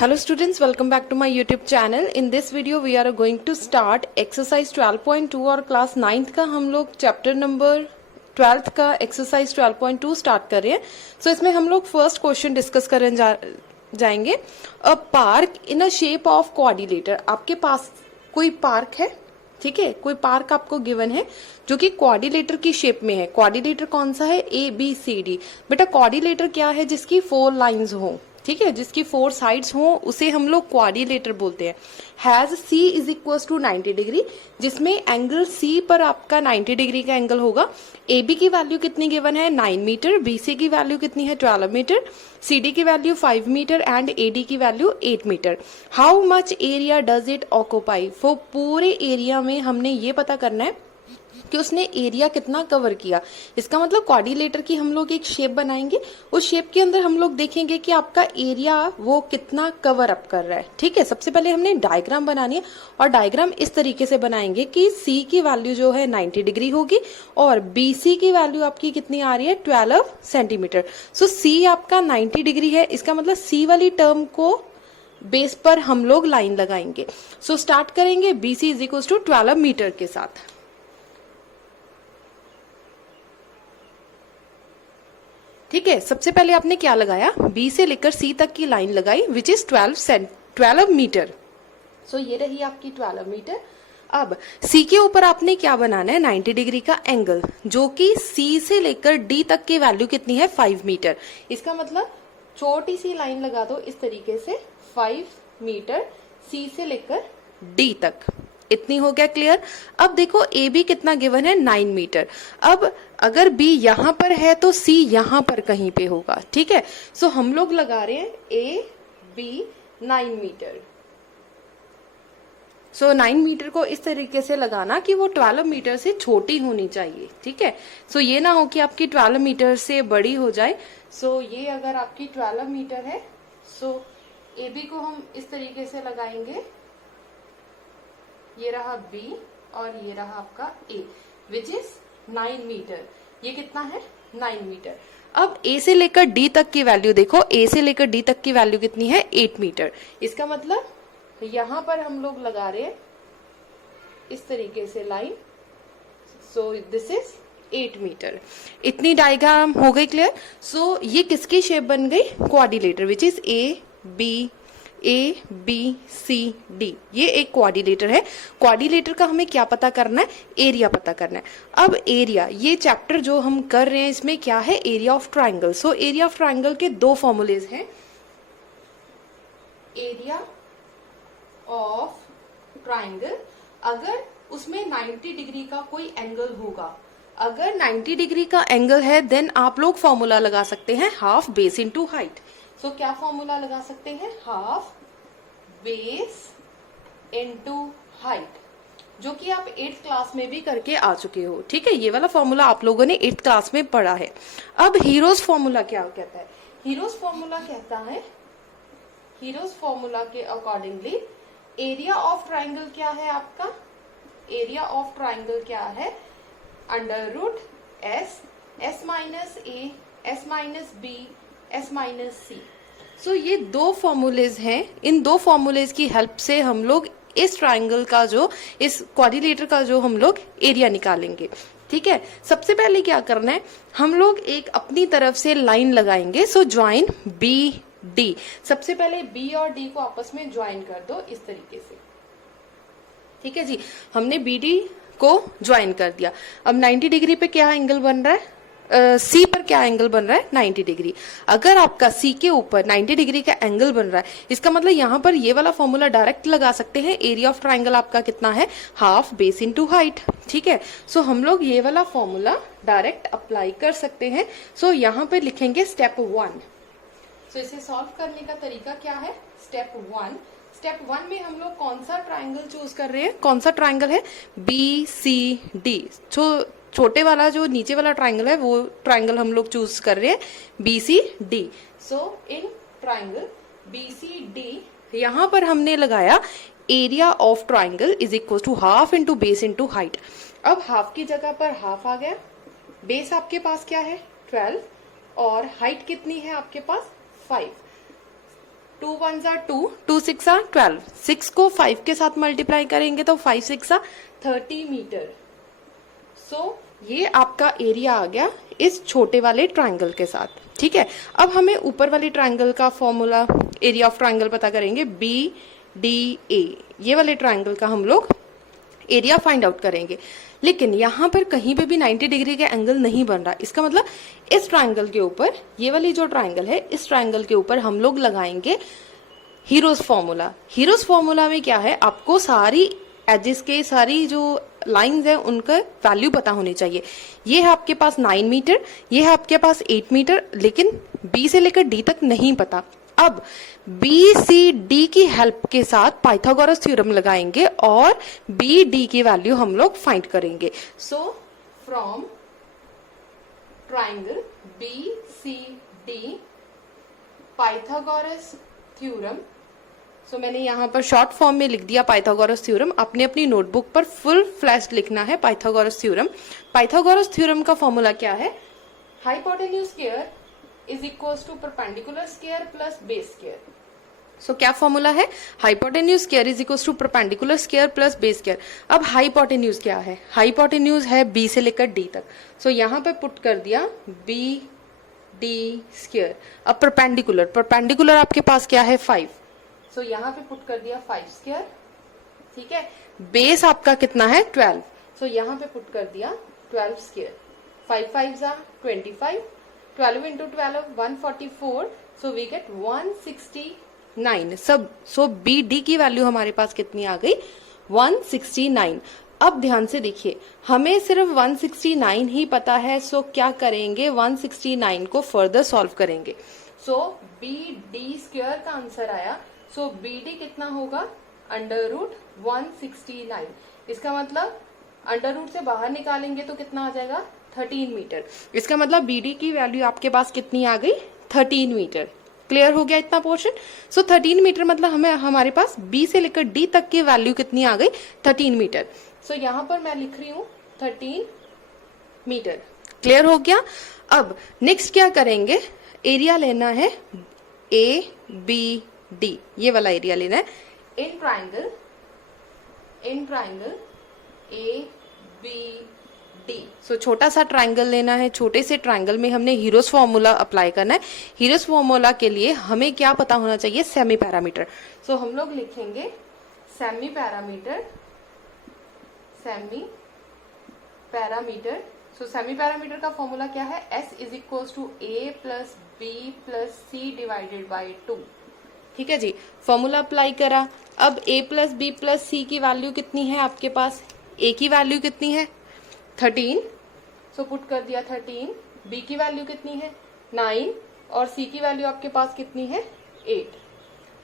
Hello students, welcome back to my YouTube channel. In this video we are going to start exercise 12.2 और class 9th का हम लोग chapter number 12th का exercise 12.2 start कर रहे हैं. सो इसमें हम लोग फर्स्ट क्वेश्चन डिस्कस करने जाएंगे. A park in a shape of quadrilateral. आपके पास कोई पार्क है, ठीक है, कोई पार्क आपको गिवन है जो कि क्वाड्रिलेटर की शेप में है. क्वाड्रिलेटर कौन सा है? A B C D. बेटा क्वाड्रिलेटर क्या है? जिसकी 4 लाइंस हो, ठीक है, जिसकी 4 साइड्स हो उसे हम लोग क्वाड्रिलेटर बोलते हैं. Has C is equal to 90 degree, जिसमें एंगल सी पर आपका 90 डिग्री का एंगल होगा. ए बी की वैल्यू कितनी गिवन है? 9 मीटर. बी सी की वैल्यू कितनी है? 12 मीटर. सी डी की value 5 metre and A D की value 8 metre. How much area does it occupy? वो पूरे एरिया में हमने ये पता करना है कि उसने एरिया कितना कवर किया. इसका मतलब क्वाड्रिलेटर की हम लोग एक शेप बनाएंगे, उस शेप के अंदर हम लोग देखेंगे कि आपका एरिया वो कितना कवर अप कर रहा है. ठीक है, सबसे पहले हमने डायग्राम बनानी है और डायग्राम इस तरीके से बनाएंगे कि सी की वैल्यू जो है 90 डिग्री होगी और बी सी की वैल्यू आपकी कितनी आ रही है? 12 सेंटीमीटर. सो सी आपका 90 डिग्री है, इसका मतलब सी वाली टर्म को बेस पर हम लोग लाइन लगाएंगे. सो स्टार्ट करेंगे B C is equal to 12 metre के साथ. ठीक है, सबसे पहले आपने क्या लगाया? बी से लेकर सी तक की लाइन लगाई विच इज 12 मीटर. सो ये रही आपकी 12 मीटर. अब सी के ऊपर आपने क्या बनाना है? 90 डिग्री का एंगल, जो कि सी से लेकर डी तक की वैल्यू कितनी है? 5 मीटर. इसका मतलब छोटी सी लाइन लगा दो इस तरीके से 5 मीटर सी से लेकर डी तक. इतनी हो गया क्लियर. अब देखो ए बी कितना गिवन है? 9 मीटर. अब अगर बी यहां पर है तो सी यहां पर कहीं पे होगा. ठीक है, सो हम लोग लगा रहे हैं A B 9 metre. So 9 metre को इस तरीके से लगाना कि वो 12 मीटर से छोटी होनी चाहिए. ठीक है, सो ये ना हो कि आपकी 12 मीटर से बड़ी हो जाए. सो ये अगर आपकी 12 मीटर है, सो ए बी को हम इस तरीके से लगाएंगे. ये रहा B और ये रहा आपका A विच इज 9 मीटर. ये कितना है? 9 मीटर. अब A से लेकर D तक की वैल्यू देखो. A से लेकर D तक की वैल्यू कितनी है? 8 मीटर. इसका मतलब यहां पर हम लोग लगा रहे हैं इस तरीके से line. So this is 8 metre. इतनी डायग्राम हो गई क्लियर. सो ये किसकी शेप बन गई? Quadrilateral which is A B C D. ये एक क्वाड्रिलेटर है. क्वाड्रिलेटर का हमें क्या पता करना है? एरिया पता करना है. अब एरिया, ये चैप्टर जो हम कर रहे हैं इसमें क्या है? Area of triangle. So area of triangle के 2 फॉर्मूलेज हैं. एरिया ऑफ ट्राइंगल, अगर उसमें 90 डिग्री का कोई एंगल होगा, अगर 90 डिग्री का एंगल है देन आप लोग फॉर्मूला लगा सकते हैं हाफ बेस इनटू हाइट. सो क्या फॉर्मूला लगा सकते हैं? हाफ बेस इनटू हाइट, जो कि आप 8th क्लास में भी करके आ चुके हो. ठीक है, ये वाला फॉर्मूला आप लोगों ने 8th क्लास में पढ़ा है. अब हीरोज फॉर्मूला क्या कहता है? हीरोज फॉर्मूला कहता है, हीरोज फॉर्मूला के अकॉर्डिंगली एरिया ऑफ ट्राइंगल क्या है आपका? एरिया ऑफ ट्राइंगल क्या है? Under root S minus A, S minus B, S minus C. So ये 2 फॉर्मूलेज हैं. इन 2 फॉर्मूलेज की हेल्प से हम लोग इस ट्राइंगल का जो, इस क्वाड्रिलेटर का जो हम लोग एरिया निकालेंगे. ठीक है, सबसे पहले क्या करना है? हम लोग एक अपनी तरफ से लाइन लगाएंगे. So join B D. सबसे पहले बी और डी को आपस में ज्वाइन कर दो इस तरीके से. ठीक है जी, हमने बी डी को ज्वाइन कर दिया. अब 90 डिग्री पे क्या एंगल बन रहा है? सी पर क्या एंगल बन रहा है? 90 डिग्री. अगर आपका सी के ऊपर 90 डिग्री का एंगल बन रहा है, इसका मतलब यहाँ पर ये वाला फॉर्मूला डायरेक्ट लगा सकते हैं. एरिया ऑफ ट्राइंगल आपका कितना है? Half base into height. ठीक है, सो हम लोग ये वाला फॉर्मूला डायरेक्ट अप्लाई कर सकते हैं. सो यहाँ पे लिखेंगे स्टेप 1. सो इसे सॉल्व करने का तरीका क्या है? स्टेप 1. स्टेप 1 में हम लोग कौन सा ट्राइंगल चूज कर रहे हैं? कौन सा ट्राइंगल है? B C D. छोटे वाला जो नीचे वाला ट्राइंगल है वो ट्राइंगल हम लोग चूज कर रहे हैं B C D. So in triangle B C D यहां पर हमने लगाया area of triangle is equal to half into base into height. अब हाफ की जगह पर हाफ आ गया. बेस आपके पास क्या है? 12 और हाइट कितनी है आपके पास? 5. 2 1 जा 2, 2 6 जा 12, 6 को 5 के साथ मल्टीप्लाई करेंगे तो 5 6 जा 30 मीटर। सो ये आपका एरिया आ गया इस छोटे वाले ट्रायंगल के साथ। ठीक है, अब हमें ऊपर वाले ट्रायंगल का फॉर्मूला, एरिया ऑफ ट्रायंगल पता करेंगे, BDA, ये वाले ट्रायंगल का हम लोग एरिया फाइंड आउट करेंगे। लेकिन यहाँ पर कहीं पे भी 90 डिग्री का एंगल नहीं बन रहा, इसका मतलब इस ट्रायंगल के ऊपर, ये वाली जो ट्रायंगल है, इस ट्रायंगल के ऊपर हम लोग लगाएंगे हीरोज फॉर्मूला। हीरोज फॉर्मूला में क्या है, आपको सारी एजेस के, सारी जो लाइंस है उनका वैल्यू पता होनी चाहिए। ये है आपके पास 9 मीटर, ये है आपके पास 8 मीटर, लेकिन बी से लेकर डी तक नहीं पता। अब बी सी डी की हेल्प के साथ पाइथागोरस थ्योरम लगाएंगे और बी डी की वैल्यू हम लोग फाइंड करेंगे। So from triangle B C D Pythagoras theorem, so मैंने यहाँ पर शॉर्ट फॉर्म में लिख दिया पाइथागोरस थ्योरम। अपने अपनी नोटबुक पर फुल फ्लैश लिखना है पाइथागोरस थ्योरम। पाइथागोरस थ्योरम का फॉर्मूला क्या है, hypotenuse square is equals to perpendicular square plus base square. So क्या फॉर्मूला है, hypotenuse square is equals to perpendicular square plus base square. अब हाइपोटेन्यूज क्या है, हाइपोटेन्यूज है बी से लेकर डी तक। सो यहाँ पे पुट कर दिया बी डी स्क्वायर। अब परपेंडिकुलर, परपेंडिकुलर आपके पास क्या है 5, सो यहाँ पे पुट कर दिया 5 स्क्वायर। ठीक है, बेस आपका कितना है 12, सो यहाँ पे पुट कर दिया 12 स्क्वायर। 5 5 जा 25, 12 into 12 144, so we get 169 सब। सो बी डी की वैल्यू हमारे पास कितनी आ गई 169। अब ध्यान से देखिए, हमें सिर्फ 169 ही पता है, सो क्या करेंगे 169 को फर्दर सॉल्व करेंगे। सो बी डी स्क्वायर का आंसर आया, सो बी डी कितना होगा अंडर रूट 169। इसका मतलब अंडर रूट से बाहर निकालेंगे तो कितना आ जाएगा 13 मीटर। इसका मतलब बीडी की वैल्यू आपके पास कितनी आ गई 13 मीटर। क्लियर हो गया इतना पोर्शन। सो 13 मीटर मतलब हमें, हमारे पास बी से लेकर डी तक की वैल्यू कितनी आ गई 13 मीटर। सो यहाँ पर मैं लिख रही हूँ 13 मीटर। क्लियर हो गया। अब नेक्स्ट क्या करेंगे, एरिया लेना है ए बी डी, ये वाला एरिया लेना है in triangle A B D. So छोटा सा ट्राइंगल लेना है, छोटे से ट्राइंगल में हमने हीरोज फॉर्मूला अप्लाई करना है। हीरोज फॉर्मूला के लिए हमें क्या पता होना चाहिए, सेमी पैरामीटर। सो हम लोग लिखेंगे semi perimeter. So semi perimeter का फॉर्मूला क्या है, S is equals to A plus B plus C divided by 2। ठीक है जी, फॉर्मूला अप्लाई करा। अब A plus B plus C की वैल्यू कितनी है आपके पास, A की वैल्यू कितनी है 13, सो पुट कर दिया 13। B की वैल्यू कितनी है 9 और C की वैल्यू आपके पास कितनी है 8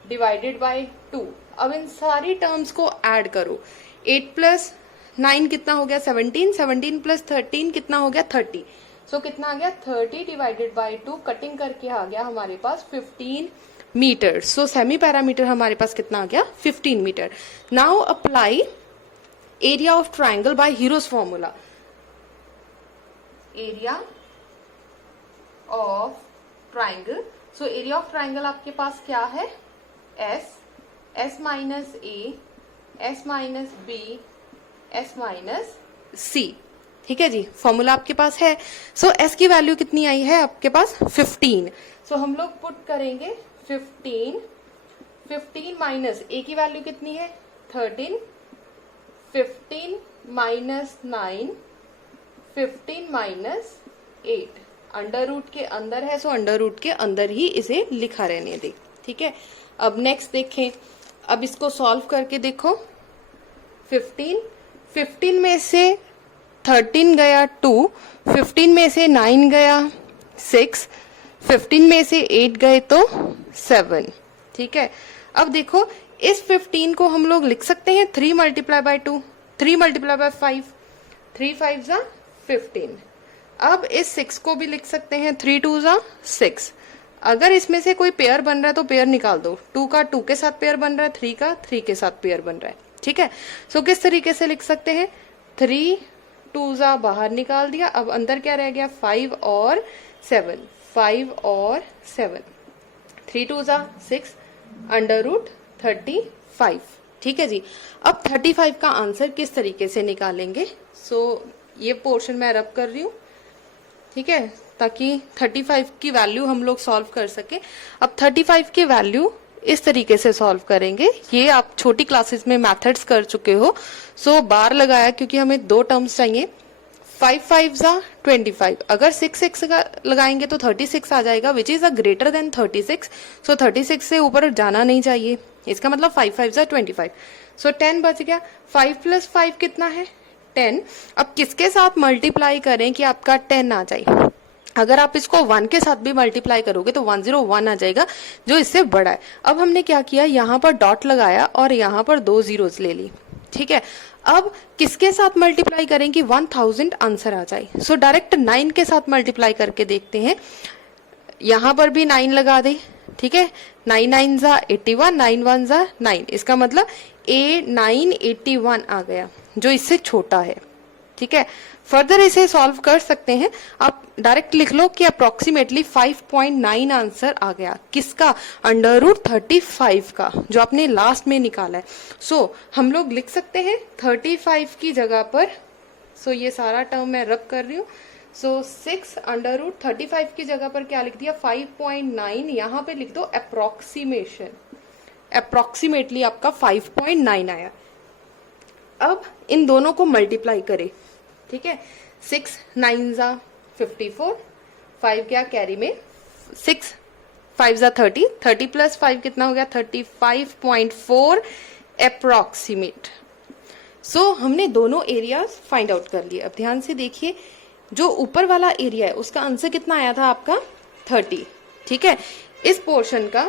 डिवाइडेड बाय 2। अब इन सारी टर्म्स को ऐड करो, 8 प्लस 9 कितना हो गया 17, 17 प्लस 13 कितना हो गया 30। सो कितना आ गया 30 डिवाइडेड बाय 2, कटिंग करके आ गया हमारे पास 15 मीटर। सो सेमी पैरामीटर हमारे पास कितना आ गया 15 metre. Now apply area of triangle by Hero's formula. Area of triangle, so area of triangle आपके पास क्या है S minus A, S minus B, S minus C। ठीक है जी, फॉर्मूला आपके पास है। सो S की वैल्यू कितनी आई है आपके पास 15। सो हम लोग पुट करेंगे 15 माइनस A की वैल्यू कितनी है 13, 15 माइनस 9, 15 माइनस 8, अंडर रूट के अंदर है, सो अंडर रूट के अंदर ही इसे लिखा रहने दे। ठीक है, अब नेक्स्ट देखें, अब इसको सॉल्व करके देखो। 15 में से 13 गया 2, 15 में से 9 गया 6, 15 में से 8 गए तो 7। ठीक है, अब देखो इस 15 को हम लोग लिख सकते हैं 3 मल्टीप्लाई बाय 2, 3 मल्टीप्लाई बाय 5, 3 5 जा 15। अब इस 6 को भी लिख सकते हैं 3 2 जा 6। अगर इसमें से कोई पेयर बन रहा है तो पेयर निकाल दो, 2 का 2 के साथ पेयर बन रहा है, 3 का 3 के साथ पेयर बन रहा है। ठीक है, सो किस तरीके से लिख सकते हैं, 3 2 जा बाहर निकाल दिया, अब अंदर क्या रह गया 5 और 7, 5 और 7, 3 2 जा 6, √35। ठीक है जी। अब 35 का आंसर किस तरीके से निकालेंगे? ये पोर्शन मैं रब कर रही हूँ, ठीक है, ताकि 35 की वैल्यू हम लोग सॉल्व कर सके। अब 35 की वैल्यू इस तरीके से सॉल्व करेंगे। ये आप छोटी क्लासेस में मेथड्स कर चुके हो। बार लगाया क्योंकि हमें 2 टर्म्स चाहिए। 5 5 25। अगर 6 6 लगाएंगे तो 36 आ जाएगा, which is a greater than 36। 36 से ऊपर जाना नहीं चाहिए, इसका मतलब 5 5 25। 10 बच गया। 5 + 5 कितना है? 10। अब किसके साथ मल्टीप्लाई करें कि आपका 10 आ जाए? अगर आप इसको 1 के साथ भी मल्टीप्लाई करोगे तो 101 आ जाएगा, जो इससे बड़ा है। अब हमने क्या किया, यहाँ पर डॉट लगाया और यहाँ पर 2 जीरोस ले ली। ठीक है, अब किसके साथ मल्टीप्लाई करें कि 1000 आंसर आ जाए? डायरेक्ट 9 के साथ मल्टीप्लाई करके देखते हैं। यहाँ पर भी 9 लगा दे। ठीक है, 9 9 ज़ा 81, 9 1 ज़ा 9। इसका मतलब A981 आ गया, जो इससे छोटा है। ठीक है, फर्दर इसे सॉल्व कर सकते हैं। आप डायरेक्ट लिख लो कि अप्रोक्सीमेटली 5.9 आंसर आ गया। किसका? √35 का, जो आपने लास्ट में निकाला है। हम लोग लिख सकते हैं 35 की जगह पर, ये सारा टर्म मैं रब कर रही हूँ। 6 √35 की जगह पर क्या लिख दिया? 5.9। यहाँ पे लिख दो अप्रोक्सीमेशन, अप्रोक्सीमेटली आपका 5.9 आया। अब इन दोनों को मल्टीप्लाई करें। ठीक है, 6 9 ज़ा 54, 5 क्या कैरी में, 6 5 ज़ा 30, 30 + 5 कितना हो गया? 35.4 अप्रोक्सीमेट। हमने दोनों एरियाज फाइंड आउट कर लिए। अब ध्यान से देखिए, जो ऊपर वाला एरिया है उसका आंसर कितना आया था आपका? 30। ठीक है, इस पोर्शन का,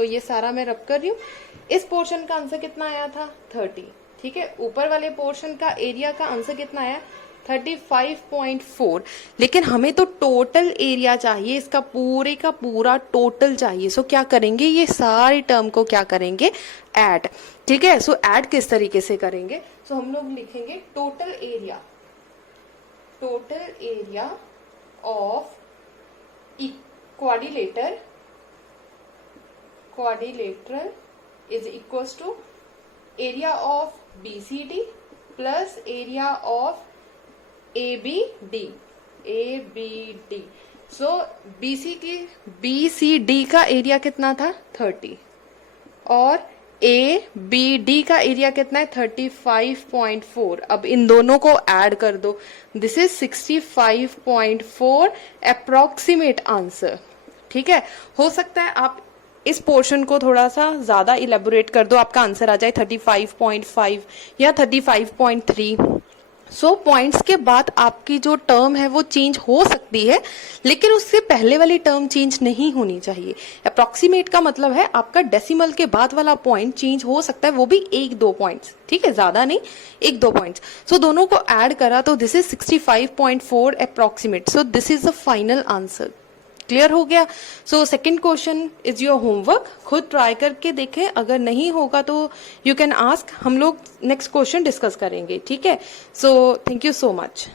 ये सारा मैं रब कर रही हूँ, इस पोर्शन का आंसर कितना आया था? 30। ठीक है, ऊपर वाले पोर्शन का एरिया का आंसर कितना आया? 35.4। लेकिन हमें तो टोटल एरिया चाहिए, इसका पूरे का पूरा टोटल चाहिए। क्या करेंगे? ये सारे टर्म को क्या करेंगे? ऐड। ठीक है, ऐड किस तरीके से करेंगे? हम लोग लिखेंगे total area, total area of quadrilateral is equals to area of BCD plus area of ABD। BCD का एरिया कितना था? 30, और ABD का एरिया कितना है? 35.4। अब इन दोनों को ऐड कर दो, दिस इज 65.4 अप्रोक्सीमेट आंसर। ठीक है, हो सकता है आप इस पोर्शन को थोड़ा सा ज्यादा इलेबोरेट कर दो, आपका आंसर आ जाए 35.5 या 35.3। पॉइंट्स के बाद आपकी जो टर्म है वो चेंज हो सकती है, लेकिन उससे पहले वाली टर्म चेंज नहीं होनी चाहिए। अप्रोक्सीमेट का मतलब है आपका डेसिमल के बाद वाला पॉइंट चेंज हो सकता है, वो भी 1-2 पॉइंट्स। ठीक है, ज्यादा नहीं, 1-2 पॉइंट्स। दोनों को ऐड करा तो this is 65.4 approximate. This is the final answer. Clear हो गया? Second question is your homework, खुद ट्राई करके देखें। अगर नहीं होगा तो यू कैन आस्क, हम लोग नेक्स्ट क्वेश्चन डिस्कस करेंगे। ठीक है, थैंक यू सो मच।